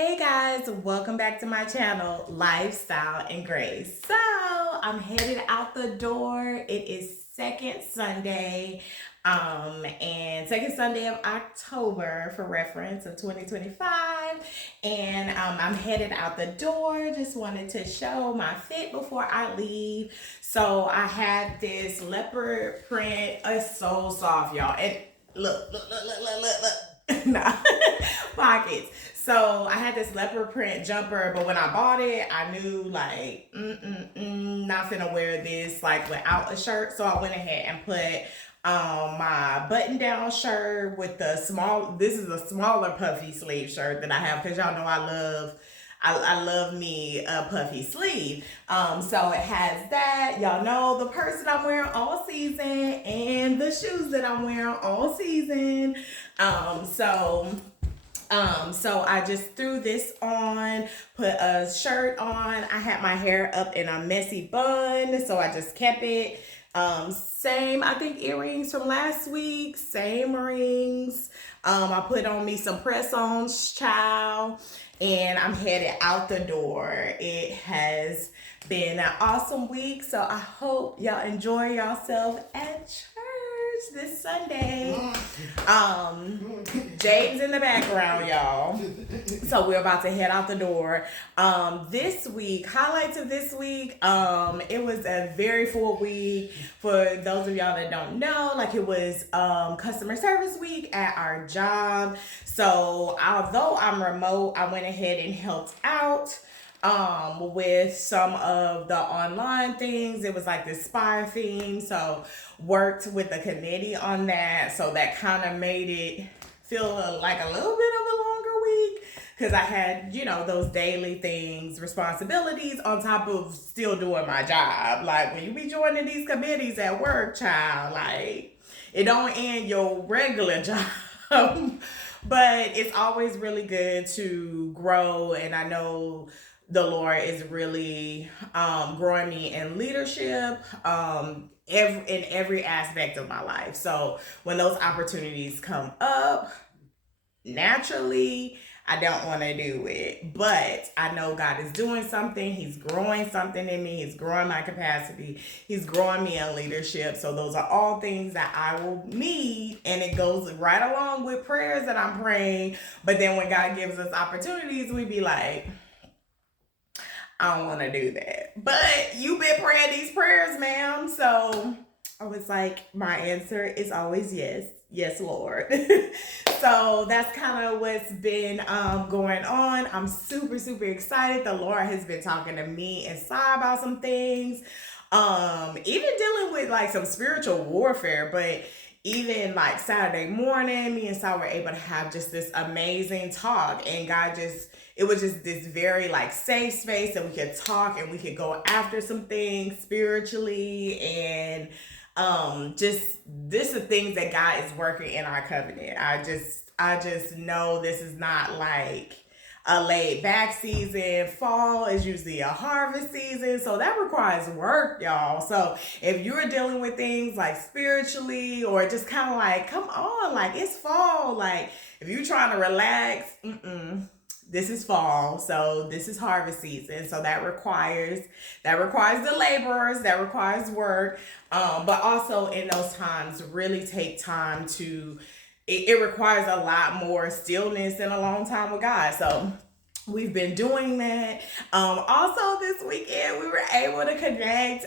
Hey guys, welcome back to my channel, Lifestyle and Grace. So I'm headed out the door. It is second Sunday of October for reference of 2025. And I'm headed out the door. Just wanted to show my fit before I leave. So I had this leopard print. It's so soft, y'all. And look. Nah, pockets. So I had this leopard print jumper, but when I bought it, I knew like, not finna wear this like without a shirt. So I went ahead and put my button down shirt with the this is a smaller puffy sleeve shirt that I have because y'all know I love me a puffy sleeve. So it has that. Y'all know the purse that I'm wearing all season and the shoes that I'm wearing all season. So I just threw this on, put a shirt on. I had my hair up in a messy bun, so I just kept it. Same, I think earrings from last week, same rings. I put on me some press-ons, child, and I'm headed out the door. It has been an awesome week, so I hope y'all enjoy yourself at church this Sunday. Jade's in the background, y'all. So we're about to head out the door. This week, highlights of this week, it was a very full week. For those of y'all that don't know, like it was customer service week at our job. So although I'm remote, I went ahead and helped out with some of the online things. It was like this spy theme, so worked with the committee on that, so that kind of made it feel like a little bit of a longer week because I had, those daily things, responsibilities on top of still doing my job. Like when you be joining these committees at work, child, like it don't end your regular job. But it's always really good to grow, and I know the Lord is really growing me in leadership in every aspect of my life. So when those opportunities come up, naturally, I don't want to do it. But I know God is doing something. He's growing something in me. He's growing my capacity. He's growing me in leadership. So those are all things that I will need. And it goes right along with prayers that I'm praying. But then when God gives us opportunities, we be like, I don't want to do that. But you've been praying these prayers, ma'am. So I was like, my answer is always yes. Yes, Lord. So that's kind of what's been going on. I'm super, super excited. The Lord has been talking to me inside about some things. Even dealing with like some spiritual warfare, but even like Saturday morning, me and Sal were able to have just this amazing talk, and it was just this very like safe space that we could talk and we could go after some things spiritually, and just this is things that God is working in our covenant. I just know this is not like a laid back season. Fall is usually a harvest season, so that requires work, y'all. So if you're dealing with things like spiritually or just kind of like, come on, like it's fall, like if you're trying to relax, this is fall, so this is harvest season. So that requires the laborers, that requires work, but also in those times really take time to. It requires a lot more stillness and a long time with God. So we've been doing that. Also this weekend, we were able to connect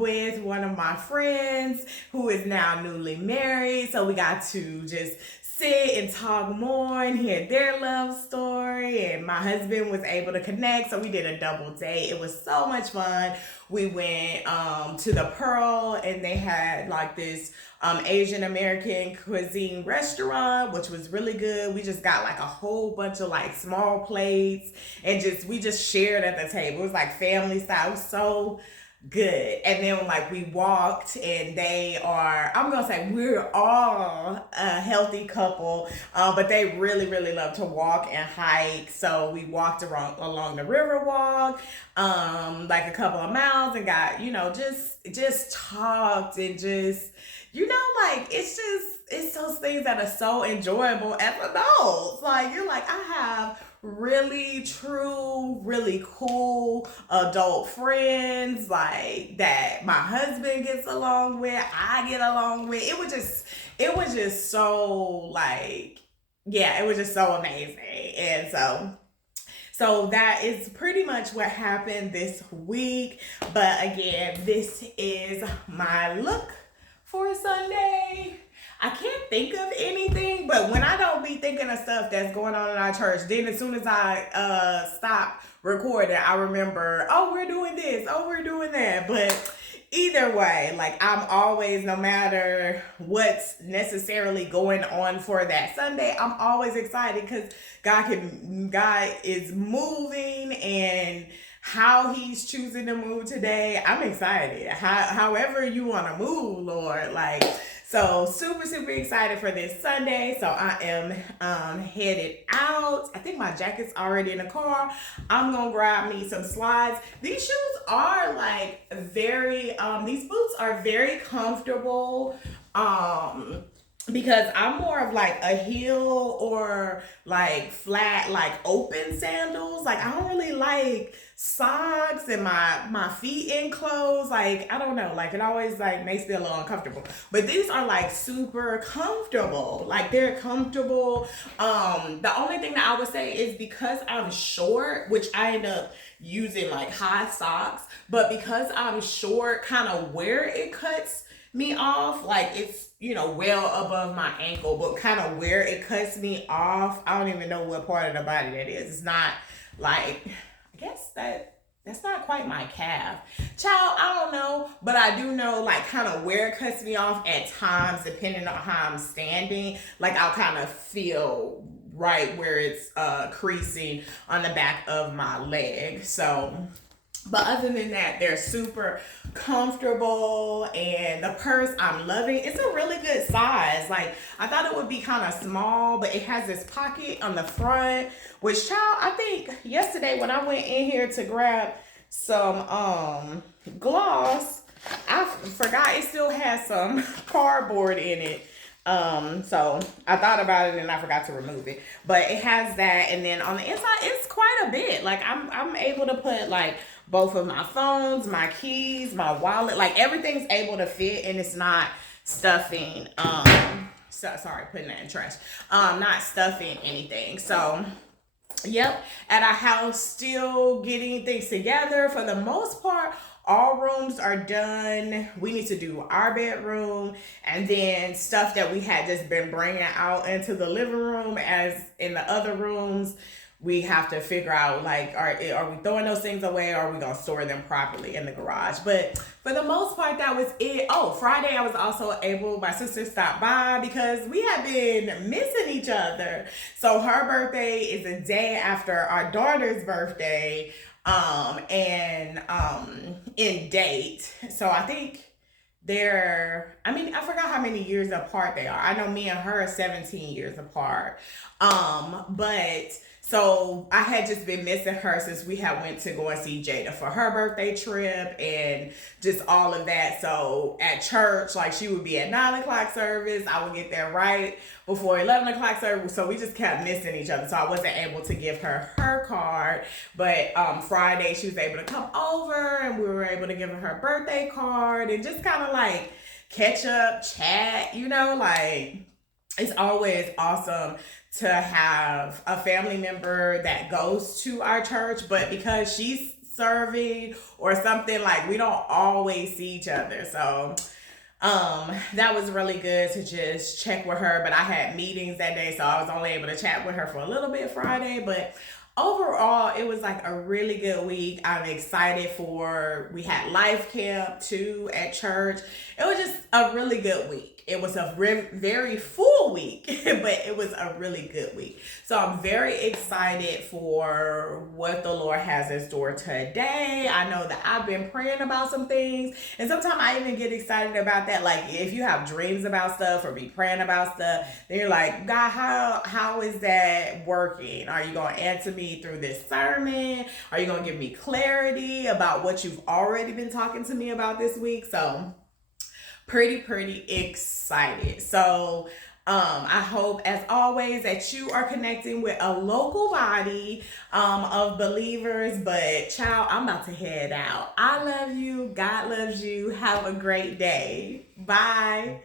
with one of my friends who is now newly married. So we got to just sit and talk more and hear their love story, and my husband was able to connect, so we did a double date. It was so much fun. We went to the Pearl, and they had like this Asian American cuisine restaurant, which was really good. We just got like a whole bunch of like small plates, and we just shared at the table. It was like family style. It was so good. And then like we walked, and I'm gonna say we're all a healthy couple, but they really, really love to walk and hike. So we walked along the river walk, like a couple of miles, and got, just talked and just, like it's those things that are so enjoyable as adults. Like, you're like, I have really true, really cool adult friends, like, that my husband gets along with, I get along with. It was just so, like, yeah, it was just so amazing. And so that is pretty much what happened this week. But again, this is my look for Sunday. I can't think of anything, but when I don't be thinking of stuff that's going on in our church, then as soon as I stop recording, I remember, oh, we're doing this, oh, we're doing that. But either way, like, I'm always, no matter what's necessarily going on for that Sunday, I'm always excited because God is moving, and how he's choosing to move today, I'm excited. However you want to move, Lord, like, so super, super excited for this Sunday. So I am headed out. I think my jacket's already in the car. I'm gonna grab me some slides. These shoes are like these boots are very comfortable. Because I'm more of like a heel or like flat, like open sandals. Like, I don't really like socks and my feet enclosed. Like, I don't know, like, it always like makes me a little uncomfortable. But these are like super comfortable. Like, they're comfortable. The only thing that I would say is because I'm short, which I end up using like high socks, but because I'm short, kind of where it cuts me off, like, it's, well above my ankle, but kind of where it cuts me off, I don't even know what part of the body that is. It's not like, I guess that's not quite my calf. Child, I don't know, but I do know, like, kind of where it cuts me off at times, depending on how I'm standing. Like, I'll kind of feel right where it's creasing on the back of my leg. So, but other than that, they're super comfortable, and the purse I'm loving. It's a really good size. Like, I thought it would be kind of small, but it has this pocket on the front, which, child, I think yesterday when I went in here to grab some gloss, I forgot it still has some cardboard in it. So I thought about it and I forgot to remove it, but it has that. And then on the inside, it's quite a bit. Like, I'm able to put like both of my phones, my keys, my wallet, like, everything's able to fit, and it's not stuffing, sorry, putting that in trash, not stuffing anything. So, yep, at our house, still getting things together. For the most part, all rooms are done. We need to do our bedroom, and then stuff that we had just been bringing out into the living room, as in the other rooms, we have to figure out, like, are we throwing those things away, or are we going to store them properly in the garage? But for the most part, that was it. Oh, Friday, I was also my sister stopped by because we had been missing each other. So her birthday is a day after our daughter's birthday, in date. So I think I forgot how many years apart they are. I know me and her are 17 years apart. But so I had just been missing her since we had went to go and see Jada for her birthday trip and just all of that. So at church, like, she would be at 9:00 service. I would get there right before 11:00 service. So we just kept missing each other. So I wasn't able to give her card. But Friday, she was able to come over, and we were able to give her birthday card and just kind of like catch up, chat, like, it's always awesome to have a family member that goes to our church, but because she's serving or something, like, we don't always see each other. So that was really good to just check with her, but I had meetings that day, so I was only able to chat with her for a little bit Friday. But overall, it was like a really good week. I'm excited we had life camp too at church. It was just a really good week. It was a very full week, but it was a really good week. So I'm very excited for what the Lord has in store today. I know that I've been praying about some things, and sometimes I even get excited about that. Like, if you have dreams about stuff or be praying about stuff, then you're like, God, how is that working? Are you going to answer me through this sermon? Are you going to give me clarity about what you've already been talking to me about this week? So pretty excited. So I hope, as always, that you are connecting with a local body of believers. But, child, I'm about to head out. I love you. God loves you. Have a great day. Bye.